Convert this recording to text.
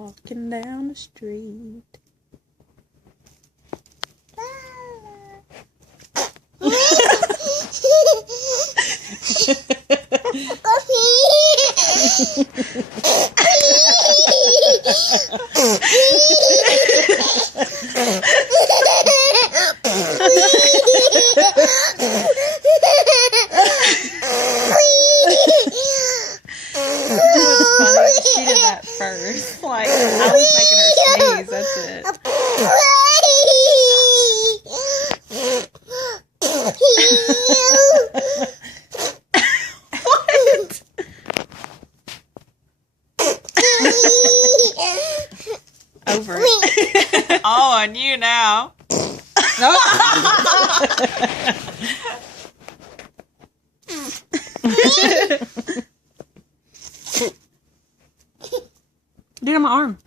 walking down the street. She did that first. Like, I was making her sneeze. That's it. What? Over it. Oh, on you now. Do it on my arm.